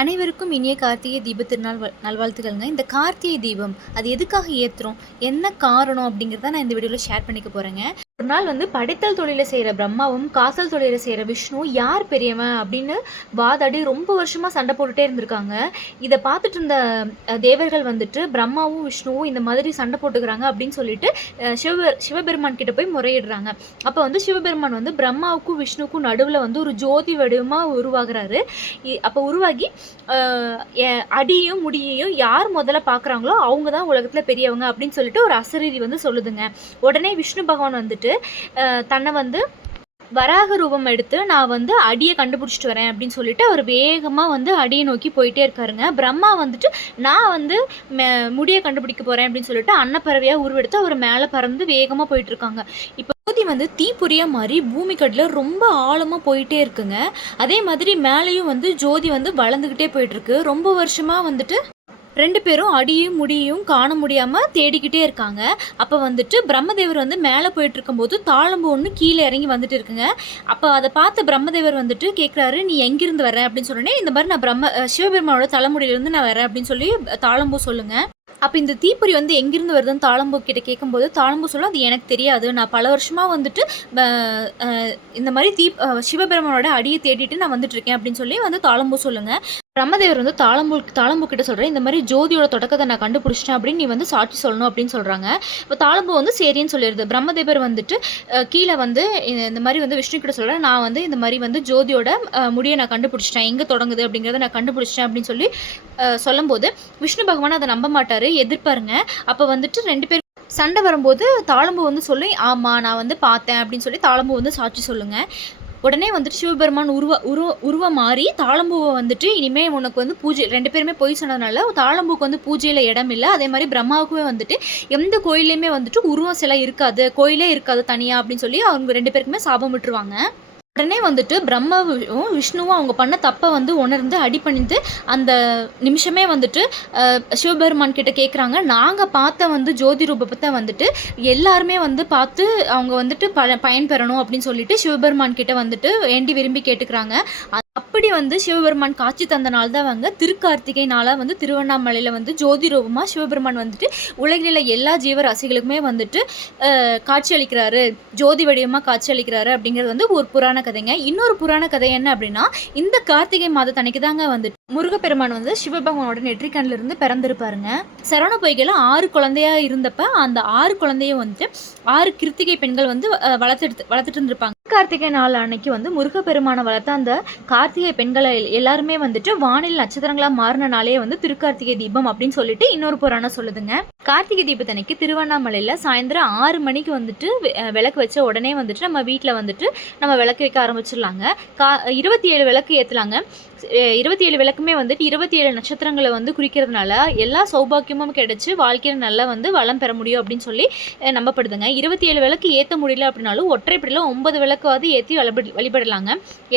அனைவருக்கும் இனிய கார்த்திகை தீப திருநாள் நல்வாழ்த்துக்கள்ங்க. இந்த கார்த்திகை தீபம் அது எதுக்காக ஏற்றுறோம் என்ன காரணம் அப்படிங்கிறத நான் இந்த வீடியோவில் ஷேர் பண்ணிக்க போகிறேங்க ஒரு நாள் வந்து படைத்தல் தொழிலை செய்கிற பிரம்மாவும் காசல் தொழிலை செய்கிற விஷ்ணு யார் பெரியவன் அப்படின்னு வாதாடி ரொம்ப வருஷமாக சண்டை போட்டுட்டே இருந்திருக்காங்க. இதை பார்த்துட்டு இருந்த தேவர்கள் வந்துட்டு பிரம்மாவும் விஷ்ணுவும் இந்த மாதிரி சண்டை போட்டுக்கிறாங்க அப்படின்னு சொல்லிட்டு சிவ சிவபெருமான் கிட்ட போய் முறையிடுறாங்க. அப்போ வந்து சிவபெருமான் வந்து பிரம்மாவுக்கும் விஷ்ணுவுக்கும் நடுவில் வந்து ஒரு ஜோதி வடிவமாக உருவாகிறாரு. இ- அப்போ உருவாகி ஆஹ் அடியும் முடியையும் யார் முதல்ல பார்க்குறாங்களோ அவங்க தான் உலகத்தில் பெரியவங்க அப்படின்னு சொல்லிட்டு ஒரு அசரீதி வந்து சொல்லுதுங்க. உடனே விஷ்ணு பகவான் வந்துட்டு வந்துட்டு தன்னை வந்து வராக ரூபம் எடுத்து நான் வந்து அடியை கண்டுபிடிச்சிட்டு வரேன் அப்படின்னு சொல்லிட்டு அவர் வேகமாக வந்து அடியை நோக்கி போயிட்டே இருக்காருங்க. பிரம்மா வந்துட்டு நான் வந்து மே முடியை கண்டுபிடிக்க போகிறேன் அப்படின்னு சொல்லிட்டு அன்னப்பறவையாக உருவெடுத்து அவர் மேலே பறந்து வேகமாக போயிட்டு இருக்காங்க. இப்போ ஜோதி வந்து தீப்பொறியா மாதிரி பூமிக்கடியில் ரொம்ப ஆழமாக போயிட்டே இருக்குங்க. அதே மாதிரி மேலேயும் வந்து ஜோதி வந்து வளர்ந்துக்கிட்டே போயிட்டுருக்கு ரொம்ப வருஷமாக வந்துட்டு ரெண்டு பேரும் அடியும் முடியும் காண முடியாமல் தேடிக்கிட்டே இருக்காங்க. அப்போ வந்துட்டு பிரம்மதேவர் வந்து மேலே போயிட்டு இருக்கும்போது தாளம்பு ஒன்று கீழே இறங்கி வந்துட்டு இருக்குங்க. அப்போ அதை பார்த்த பிரம்மதேவர் வந்துட்டு கேட்குறாரு நீ எங்கிருந்து வர அப்படின்னு சொன்னோடனே இந்த மாதிரி நான் பிரம்ம சிவபெருமானோட தலைமுடியிலேருந்து நான் வரேன் அப்படின்னு சொல்லி தாளம்பூ சொல்லுங்க. அப்போ இந்த தீப்பொறி வந்து எங்கிருந்து வருதுன்னு தாளம்பூ கிட்ட கேட்கும்போது தாளம்பூ சொல்லும் அது எனக்கு தெரியாது. நான் பல வருஷமாக வந்துட்டு இந்த மாதிரி தீப் சிவபெருமானோட அடியை தேடிட்டு நான் வந்துட்டு இருக்கேன் அப்படின்னு சொல்லி வந்து தாளம்பூ சொல்லுங்க. பிரம்மதேவர் வந்து தாளம்பூ தாளம்பூ கிட்ட சொல்கிறேன் இந்த மாதிரி ஜோதியோட தொடக்கத்தை நான் கண்டுபிடிச்சிட்டேன் அப்படின்னு நீ வந்து சாட்சி சொல்லணும் அப்படின்னு சொல்கிறாங்க இப்போ தாளம்பூ வந்து சரின்னு சொல்லிடுது. பிரம்மதேவர் வந்துட்டு கீழே வந்து இந்த- மாதிரி வந்து விஷ்ணு கிட்ட சொல்கிறேன் நான் வந்து இந்த மாதிரி வந்து ஜோதியோட முடியை நான் கண்டுபிடிச்சிட்டேன். எங்கே தொடங்குது அப்படிங்கிறத நான் கண்டுபிடிச்சிட்டேன் அப்படின்னு சொல்லி சொல்லும்போது விஷ்ணு பகவான் அதை நம்ப மாட்டார் எதிர்ப்பாருங்க அப்போ வந்துட்டு ரெண்டு பேரும் சண்டை வரும்போது தாளம்பூ வந்து சொல்லி ஆமாம் நான் வந்து பார்த்தேன் அப்படின்னு சொல்லி தாளம்பூ வந்து சாட்சி சொல்லுங்கள் உடனே வந்துட்டு சிவபெருமான் உருவ உருவ உருவம் மாறி தாளம்பூவை வந்துட்டு இனிமே உனக்கு வந்து பூஜை ரெண்டு பேருமே போய் சொன்னதுனால தாளம்பூக்கு வந்து பூஜையில் இடம் இல்லை. அதே மாதிரி பிரம்மாவுக்குமே வந்துட்டு எந்த கோயிலையுமே வந்துட்டு உருவம் சிலை இருக்காது கோயிலே இருக்காது தனியாக அப்படின்னு சொல்லி அவங்க ரெண்டு பேருக்குமே சாபம் விட்டுருவாங்க. உடனே வந்துட்டு பிரம்மாவும் விஷ்ணுவும் அவங்க பண்ண தப்பை வந்து உணர்ந்து அடி பண்ணிட்டு அந்த நிமிஷமே வந்துட்டு சிவபெருமான் கிட்ட கேட்குறாங்க நாங்கள் பார்த்த வந்து ஜோதி ரூபத்தை வந்துட்டு எல்லாருமே வந்து பார்த்து அவங்க வந்துட்டு ப பயன்பெறணும் அப்படின்னு சொல்லிட்டு சிவபெருமான் கிட்ட வந்துட்டு வேண்டி விரும்பி கேட்டுக்கிறாங்க. இப்படி வந்து சிவபெருமான் காட்சி தந்த நாள் தான் அவங்க திருக்கார்த்திகை நாளாக வந்து திருவண்ணாமலையில் வந்து ஜோதி ரூபமாக சிவபெருமான் வந்துட்டு உலகில் எல்லா ஜீவராசிகளுக்குமே வந்துட்டு காட்சி அளிக்கிறாரு ஜோதி வடிவமாக காட்சி அளிக்கிறாரு அப்படிங்கிறது வந்து ஒரு புராண கதைங்க. இன்னொரு புராண கதை என்ன அப்படின்னா இந்த கார்த்திகை மாதத்தன்னைக்கு தாங்க வந்துட்டு முருகப்பெருமான் வந்து சிவபெருமானோட நெற்றிக்கண்ணில் இருந்து பிறந்திருப்பாருங்க. சரவண பொய்கையில் ஆறு குழந்தையா இருந்தப்ப அந்த ஆறு குழந்தையை வந்துட்டு ஆறு கிருத்திகை பெண்கள் வந்து வளர்த்து வளர்த்துட்டு வளர்த்துட்டு இருந்திருப்பாங்க. திருக்கார்த்திகை நாள் அன்னைக்கு வந்து முருகப்பெருமானை வளர்த்த அந்த கார்த்திகை பெண்களை எல்- எல்லாருமே வந்துட்டு வானில் நட்சத்திரங்களா மாறினாலே வந்து திருக்கார்த்திகை தீபம் அப்படின்னு சொல்லிட்டு இன்னொரு புராணம் சொல்லுதுங்க. கார்த்திகை தீபத்தன்னைக்கு திருவண்ணாமலையில் சாயந்தரம் ஆறு மணிக்கு வந்துட்டு விளக்கு வச்ச உடனே வந்துட்டு நம்ம வீட்டில் வந்துட்டு நம்ம விளக்கு வைக்க ஆரம்பிச்சிடலாங்க. கா இருபத்தி ஏழு விளக்கு ஏற்றலாங்க இருபத்தி ஏழு விளக்குமே வந்துட்டு இருபத்தி ஏழு நட்சத்திரங்களை வந்து குறிக்கிறதுனால எல்லா சௌபாக்கியமும் கிடைச்சி வாழ்க்கையில் நல்லா வந்து வளம் பெற முடியும் அப்படின்னு சொல்லி நம்பப்படுதுங்க. இருபத்தி ஏழு விளக்கு ஏற்ற முடியல அப்படின்னாலும் ஒற்றைப்படியில் ஒன்பது விளக்காவது ஏற்றி வழிபடு வழிபடலாங்க.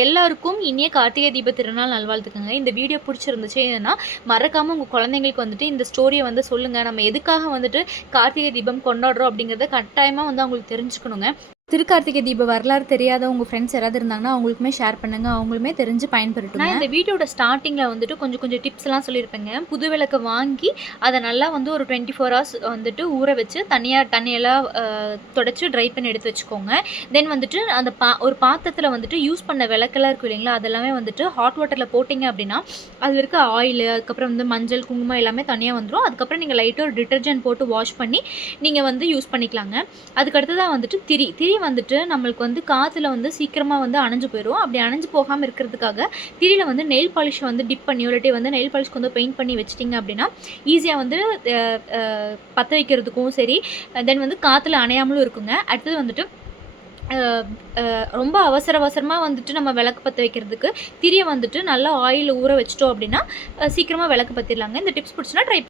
எல்லாருக்கும் இனிய கார்த்திகை தீப திருநாள் நல்வாழ்த்துக்குங்க இந்த வீடியோ பிடிச்சிருந்துச்சுன்னா மறக்காமல் உங்கள் குழந்தைங்களுக்கு வந்துட்டு இந்த ஸ்டோரியை வந்து சொல்லுங்கள் நம்ம எதுக்காக வந்துட்டு கார்த்திகை தீபம் கொண்டாடுறோம் அப்படிங்கிறத கட்டாயமாக வந்து அவங்களுக்கு தெரிஞ்சுக்கணுங்க. திருக்கார்த்திகை தீப வரலாறு தெரியாத உங்கள் ஃப்ரெண்ட்ஸ் யாராவது இருந்தாங்கன்னா அவங்களுக்குமே ஷேர் பண்ணுங்கள் அவங்களுமே தெரிஞ்சு பயன்பெறட்டும் நான் இந்த வீடியோட ஸ்டார்டிங்கில் வந்துட்டு கொஞ்சம் கொஞ்சம் டிப்ஸ்லாம் சொல்லியிருப்பேங்க. புது விளக்கு வாங்கி அதை நல்லா வந்து ஒரு டுவெண்ட்டி ஃபோர் ஹவர்ஸ் வந்துட்டு ஊற வச்சு தனியாக தண்ணியெல்லாம் தொடச்சி ட்ரை பண்ணி எடுத்து வச்சுக்கோங்க. தென் வந்துட்டு அந்த பா ஒரு பாத்திரத்தில் வந்துட்டு யூஸ் பண்ண விளக்கெல்லாம் இருக்கும் இல்லைங்களா? அதெல்லாமே வந்துட்டு ஹாட் வாட்டரில் போட்டிங்க அப்படின்னா அதில் இருக்க ஆயில் அதுக்கப்புறம் வந்து மஞ்சள் குங்குமம் எல்லாமே தனியாக வந்துடும் அதுக்கப்புறம் நீங்கள் லைட்டாக ஒரு டிட்டர்ஜென்ட் போட்டு வாஷ் பண்ணி நீங்கள் வந்து யூஸ் பண்ணிக்கலாங்க. அதுக்கு அடுத்ததாக வந்துட்டு திரி திரி வந்துட்டு நம்மளுக்கு வந்து காற்றுல வந்து சீக்கிரமாக வந்து அணைஞ்சு போயிடும் அப்படி அணைஞ்சு போகாமல் இருக்கிறதுக்காக திரியில் வந்து நெயில் பாலிஷை வந்து டிப் பண்ணி இல்லாட்டி வந்து நெயில் பாலிஷ்க்கு வந்து பெயிண்ட் பண்ணி வச்சிட்டிங்க அப்படின்னா ஈஸியாக வந்து பற்ற வைக்கிறதுக்கும் சரி தென் வந்து காற்றுல அணையாமலும் இருக்குங்க. அடுத்தது வந்துட்டு ரொம்ப அவசர அவசரமாக வந்துட்டு நம்ம விளக்கு பற்ற வைக்கிறதுக்கு திரியை வந்துட்டு நல்லா ஆயில் ஊற வச்சிட்டோம் அப்படின்னா சீக்கிரமாக விளக்கு பற்றிடலாங்க இந்த டிப்ஸ் பிடிச்சினா ட்ரை